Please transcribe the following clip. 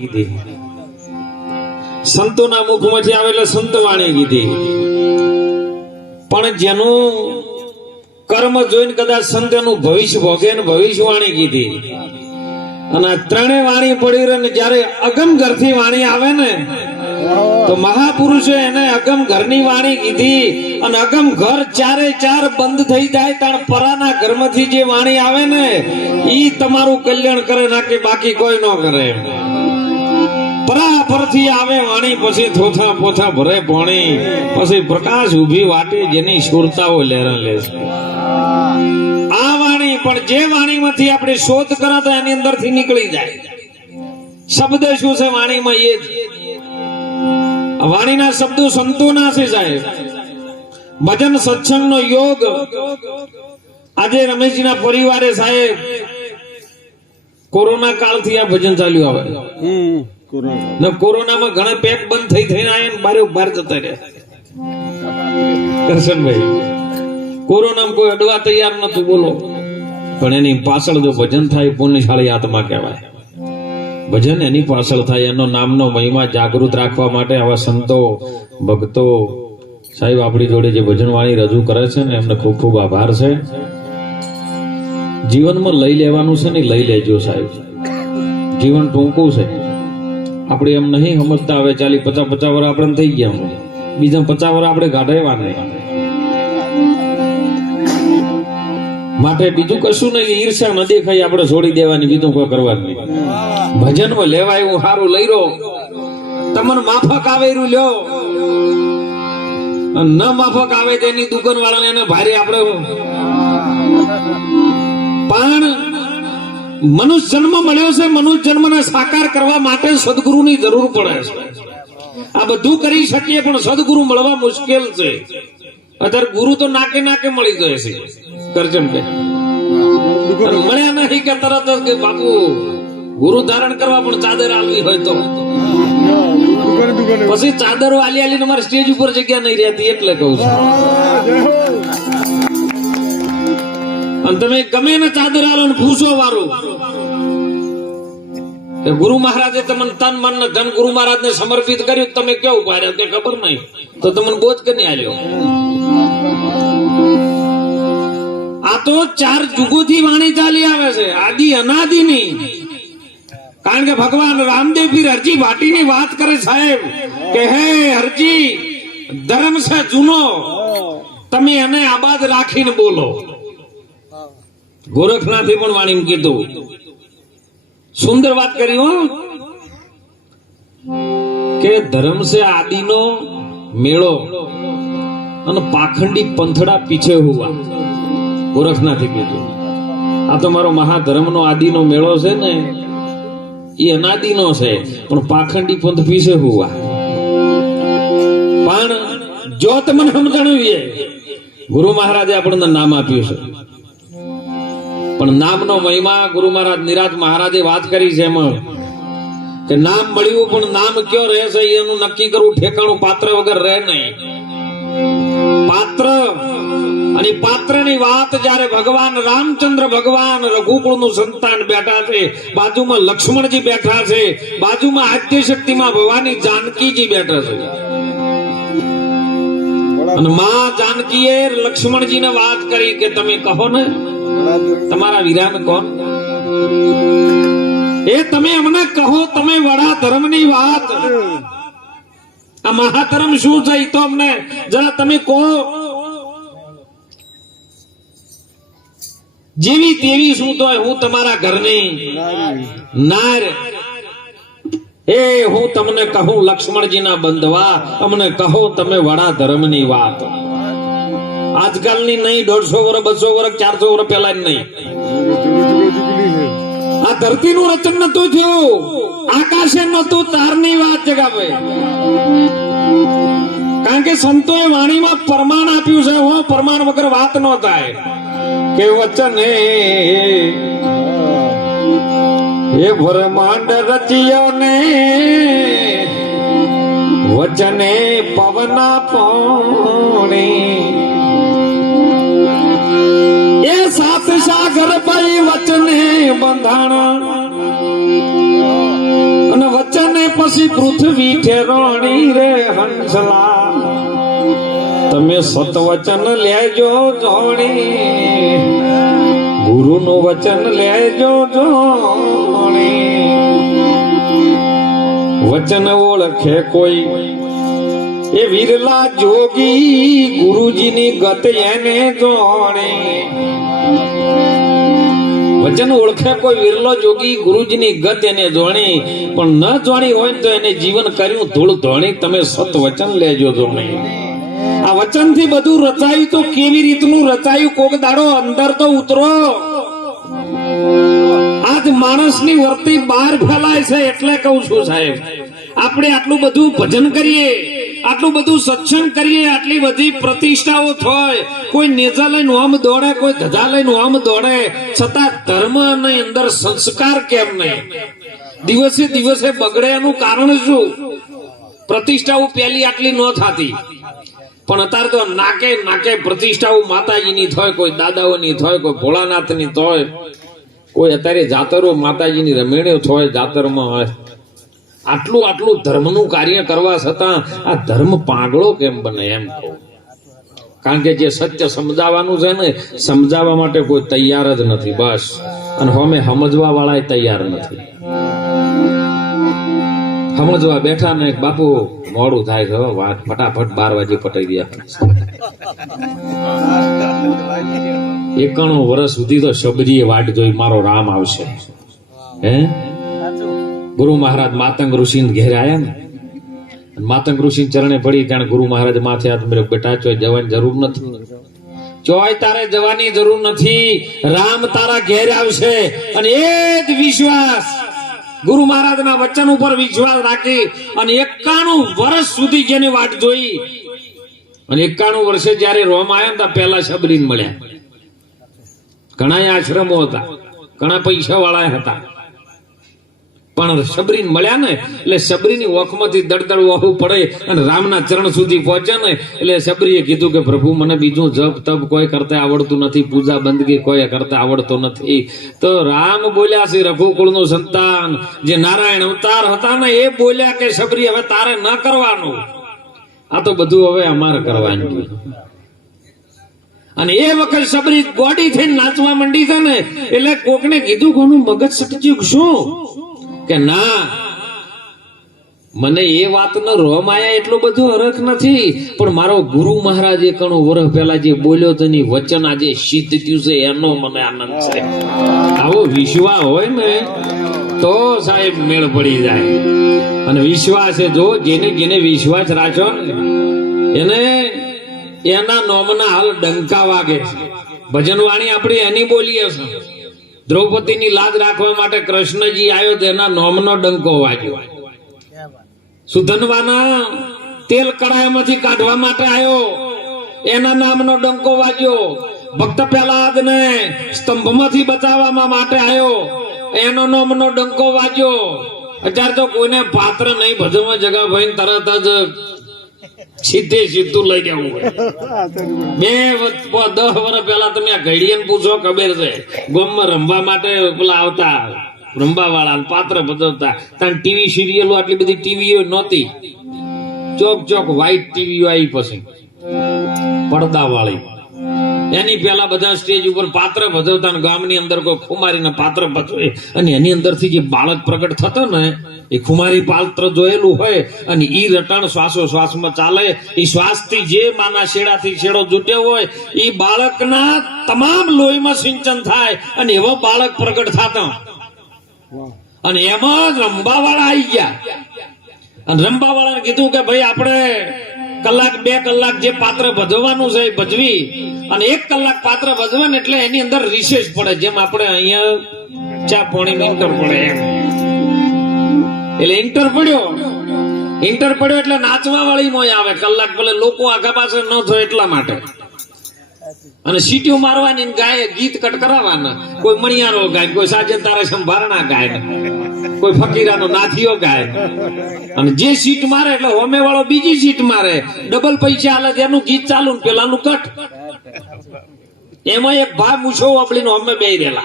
કીધી સંતોના મુખમાંથી આવે એટલે સંત વાણી કીધી, પણ જેનું કર્મ જોઈને કદાચ સંત એનું ભવિષ્ય ભોગે ને ભવિષ્યવાણી કીધી. અને આ ત્રણેય વાણી પડી રહે ને જયારે અગમ ઘરથી વાણી આવે ને તો મહાપુરુષે એને અગમ ઘરની વાણી કીધી. અને અગમ ઘર ચારે ચાર બંધ થઈ જાય ત્યારે પરાના ઘરમાંથી જે વાણી આવે ને ઈ તમારું કલ્યાણ કરે, ના કે બાકી કોઈ ન કરે. પરા પરથી આવે વાણી, પછી થોથા પોથા ભરે પાણી, પછી પ્રકાશ ઉભી વાટે જેની સુરતાઓ લેરા લે છે. આ વાણી પણ જે વાણીમાંથી આપણે શોધ કરો તો એની અંદરથી નીકળી જાય. શબ્દ શું છે વાણીમાં? એ જ વાણીના શબ્દો સંતોના છે સાહેબ. ભજન સત્સંગનો યોગ આજે રમેશજીના પરિવારે સાહેબ કોરોના કાળથી આ ભજન ચાલ્યું આવે. કોરોનામાં ઘણા પેક બંધ થઈ થઈને આયા બારે બહાર જતા રહ્યા. કરશનભાઈ કોરોનામાં કોઈ અડવા તૈયાર નતું, બોલો. પણ એની પાછળ જો ભજન થાય પુણ્યશાળી આત્મા કહેવાય. ભજન એની પાછળ થાય, એનો નામનો મહિમા જાગૃત રાખવા માટે આવા સંતો ભક્તો સાહેબ આપણી જોડે જે ભજન વાણી રજૂ કરે છે ને એમને ખૂબ ખૂબ આભાર છે. જીવનમાં લઈ લેવાનું છે ને લઈ લેજો સાહેબ. જીવન ટૂંકું છે. આપણે એમ નહીં સમજતા હવે ચાલી 50 વર્ષ આપણે થઈ ગયા, બીજા 50 વર્ષ આપણે ગાઢેવા નહીં. માટે બીજું કશું નહીં, ઈર્ષા ન દેખાય આપણે છોડી દેવાની, બીજું કોઈ કરવાનું નહીં. ભજનમાં લેવાય એવું સારું લઈ રહ્યો, તમને માફક આવે એવું લ્યો, ન માફક આવે તેની દુકાન વાળાને એને ભારે આપણે. પણ મનુષ્ય જન્મ મળ્યો છે, મનુષ્ય જન્મને સાકાર કરવા માટે સદગુરુની જરૂર પડે છે. આ બધું કરી શકીએ પણ સદગુરુ મળવા મુશ્કેલ છે. અત્યારે ગુરુ તો નાકે નાકે મળી જાય છે. કરજણભાઈ મળ્યા નહીં કે તરત જ કે બાપુ ગુરુ ધારણ કરવા પણ ચાદર આલવી હોય તો પછી ચાદરો આલી આલીને અમારે સ્ટેજ ઉપર જગ્યા નહીં રહેતી, એટલે કહું છું. અને તમે ગમે ને ચાદર આલો ને પૂછો વારું કે ગુરુ મહારાજે તમને તન મન ને ધન ગુરુ મહારાજ ને સમર્પિત કર્યું, તમે કેવું પાડ્યા તે ખબર નહીં તો તમને બોજ કરી આલ્યો. આ તો 4 યુગોથી વાણી ચાલી આવે છે, આદિ અનાદિની. કારણ કે ભગવાન રામદેવ પીર હરજી ભાટીની વાત કરે સાહેબ કે હે હરજી ધર્મ છે જૂનો, તમે એને આબાદ રાખીને બોલો. ગોરખનાથે પણ વાણીમાં કીધું, સુંદર વાત કરી હો કે ધર્મ છે આદિનો મેળો અને પાખંડી પંથડા પીછે હુવા. ગોરખનાથે કીધું આ તો મારો મહાધર્મનો આદિનો મેળો છે ને એ અનાદિનો છે, પણ પાખંડી પંથ પીછે હુવા. પણ જો તમને સમજાણું, ગુરુ મહારાજે આપણને નામ આપ્યું છે, પણ નામનો મહિમા ગુરુ મહારાજ નિરાજ મહારાજે વાત કરી છે એમાં કે નામ મળ્યું પણ નામ કયો રહે છે એનું નક્કી કરવું ઠેકાણું પાત્ર વગર રહે નહીં. પાત્ર અને પાત્રની વાત જ્યારે ભગવાન રામચંદ્ર ભગવાન રઘુકુળનું સંતાન બેઠા છે, બાજુમાં લક્ષ્મણજી બેઠા છે, બાજુમાં આદ્ય શક્તિમાં ભવાની જાનકીજી બેઠા છે. અને માં જાનકીએ લક્ષ્મણજીને વાત કરી કે તમે કહો ને તમારા વીરાન કોણ, એ તમે અમને કહો, તમે વડા ધર્મની વાત, આ મહાધર્મ શું છે તો અમને જરા તમે કહો. જેવી તેવી શું તો હું તમારા ઘરની નાર, એ હું તમને કહું લક્ષ્મણજીના બંધવા, અમને કહો તમે વડા ધર્મની વાત. આજકાલની નહીં, 150 વર્ષ 200 વર્ષ 400 વર્ષ પહેલા નહીં. આ ધરતીનું રચન નતું થયું, આકાશે નતું, તારની વાત જગાવે. કારણ કે સંતોએ વાણીમાં પ્રમાણ આપ્યું છે, હો પ્રમાણ વગર વાત ન થાય. કે વચને એ બ્રહ્માંડ રચ્યો ને વચને પવના પાણી, એ 7 સાગર ભાઈ વચને બંધાણા અને વચન પછી પૃથ્વી ઠેરોણી રે હંસલા તમે સતવચન લેજો જોણી ગુરુનું વચન લેજો જોણી વચન ઓળખે કોઈ એ વિરલા જોગી ગુરુજીની ગત એને જોણી વચન ઓળખે કોઈ વિરલો જોગી ગુરુજીની ગત એને જોણી પણ ન જોણી હોય તો એને જીવન કર્યું ધૂળ ધોણી તમે સત વચન લેજો જોણી આ વચન થી બધું રચાયું તો કેવી રીતનું રચાયું કોક દાડો અંદર તો ઉતરો આજ માણસની વર્તી બહાર ફેલાય છે એટલે કહું છું સાહેબ આપણે આટલું બધું ભજન કરીએ આટલું બધું સત્સંગ કરીએ આટલી બધી પ્રતિષ્ઠાઓ થાય કોઈ નેજા લઈને આમ દોડે કોઈ ધજા લઈને આમ દોડે છતાં ધર્મ ની અંદર સંસ્કાર કેમ નહીં દિવસે દિવસે બગડે એનું કારણ શું પ્રતિષ્ઠાઓ પહેલી આટલી ન થતી પણ અત્યારે તો નાકે નાકે પ્રતિષ્ઠાઓ માતાજીની થાય કોઈ દાદાઓની થાય કોઈ ભોળાનાથની થાય કોઈ અત્યારે જાતરો માતાજીની રમેણીઓ થાય જાતરમાં હોય આટલું આટલું ધર્મનું કાર્ય કરવા છતાં આ ધર્મ પાગળો કેમ બને એમ કહું કારણ કે જે સત્ય સમજાવવાનું છે ને સમજાવવા માટે કોઈ તૈયાર જ નથી બસ અને અમે સમજવા વાળા તૈયાર નથી સમજવા બેઠા ને બાપુ મોડું થાય છે વાત ફટાફટ 12 વાગે પટાઈ ગયા 91 વર્ષ સુધી તો શબરીએ વાટ જોઈ મારો રામ આવશે હે ગુરુ મહારાજ માતંગ ઋષિ ઘેર આયા ને માતંગ ઋષિ ચરણે પડી ત્યાં ગુરુ મહારાજ માથે હાથ મેરે બેટા ચોય જવાની જરૂર નથી ચોય તારે જવાની જરૂર નથી રામ તારા ઘેર આવશે અને એ જ વિશ્વાસ ગુરુ મહારાજના વચન ઉપર વિશ્વાસ રાખી અને 91 વર્ષ સુધી જેની વાટ જોઈ અને 91 વર્ષે જયારે રોમ આવ્યા ને પહેલા શબરીને મળ્યા ઘણા આશ્રમો હતા ઘણા પૈસા વાળા હતા પણ શબરીને મળ્યા ને એટલે શબરીની ઓખમાંથી દળદળ વહવું પડે અને રામના ચરણ સુધી પહોંચે ને એટલે શબરીએ કીધું કે પ્રભુ મને બીજું જપ તપ કોઈ કરતા આવડતું નથી પૂજા બંદગી કોઈ કરતા આવડતો નથી તો રામ બોલ્યા છે રઘુકુળનું સંતાન જે નારાયણ અવતાર હતા ને એ બોલ્યા કે શબરી હવે તારે ન કરવાનું આ તો બધું હવે અમારે કરવાનું અને એ વખત શબરી ગોડી થઈને નાચવા માંડી છે ને એટલે કોકને કીધું કોનું મગજ સટક્યું શું કે ના મને એ વાતનો રોમ આયા એટલો બધો હરખ નથી પણ મારો ગુરુ મહારાજ 91 વર્ષ પહેલા જે બોલ્યો તેની વચન આજે સિદ્ધ થયું છે એનો મને આનંદ છે આવો વિશ્વાસ હોય ને તો સાહેબ મેળ પડી જાય અને વિશ્વાસ જો જેને જેને વિશ્વાસ રાખ્યો એને એના નોમના હાલ ડંકા વાગે ભજન વાણી આપણી એની બોલીએ છે દ્રૌપદીની લાજ રાખવા માટે કૃષ્ણજી આવ્યો તેના નોમનો ડંકો વાગ્યો સુધનવાના તેલ કડાઈમાંથી કાઢવા માટે આવ્યો એના નામનો ડંકો વાગ્યો ભક્ત પ્રહલાદને સ્તંભમાંથી બચાવવા માટે આવ્યો એનો નામનો ડંકો વાગ્યો અત્યારે તો કોઈને પાત્ર નહીં ભજવા જગા ભાઈ તરત જ સીધે સીધું લઈ જવું હોય 10 વર્ષ પહેલા તમે આ ઘડીને પૂછો ખબર છે ગોમમાં રમવા માટે પેલા આવતા રમવા વાળા પાત્ર ભજવતા ત્યાં ટીવી સિરિયલો આટલી બધી ટીવીઓ નહોતી ચોક ચોક વ્હાઈટ ટીવીઓ આવી પછી પડદા વાળી એની પેલા બધા સ્ટેજ ઉપર પાત્ર ભજવતા ગામની અંદર કોઈ ખુમારીના પાત્ર ભજવે અને એની અંદરથી જે બાળક પ્રગટ થતો ને એ ખુમારી પાત્ર જોયેલું હોય અને ઈ રટણ શ્વાસો શ્વાસમાં ચાલે એ શ્વાસથી જે માના શેડાથી શેડો જુટ્યો હોય એ બાળકના તમામ લોહીમાં સિંચન થાય અને એવો બાળક પ્રગટ થતો અને એમાં રંબાવાળા આવી ગયા અને રંબાવાળાને કીધું કે ભાઈ આપણે કલાક 2 કલાક જે પાત્ર ભજવવાનું છે એ ભજવી અને 1 કલાક પાત્ર ભજવે ને એટલે એની અંદર રિસેસ પડે જેમ આપણે અહીંયા ચા પાણી ઇન્ટર પડે એમ એટલે ઇન્ટર પડ્યો એટલે નાચવા વાળી મોય આવે કલાક ભલે લોકો આગા પાસે ન થાય એટલા માટે અને સીટીઓ મારવાની ગાય ગીત કટ કરાવવાના કોઈ મણિયારો ગાય કોઈ સાજન તારા સંભારણા ગાય કોઈ ફકીરાનો નાથીઓ ગાય અને જે સીટ મારે એટલે હોમે વાળો બીજી સીટ મારે ડબલ પૈસા આલે એનું ગીત ચાલુ ને પેલાનું કટ એમાં એક ભાઈ મૂછો વાપડીને હોમે બેહી રહેલા